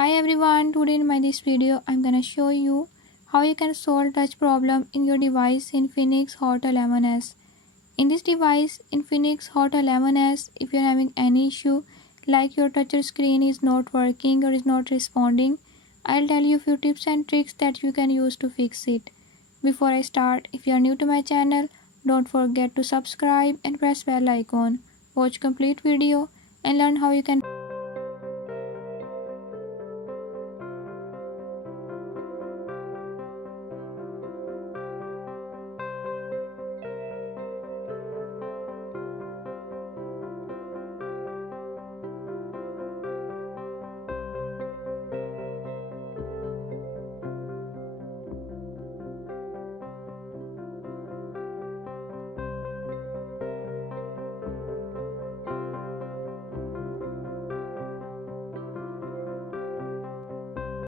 Hi everyone, today in this video I'm gonna show you how you can solve touch problem in your device Infinix Hot 11s. In this device Infinix Hot 11s, if you're having any issue like your touch screen is not working or is not responding, I'll tell you few tips and tricks that you can use to fix it. Before I start, if you are new to my channel, don't forget to subscribe and press bell icon. Watch complete video and learn how you can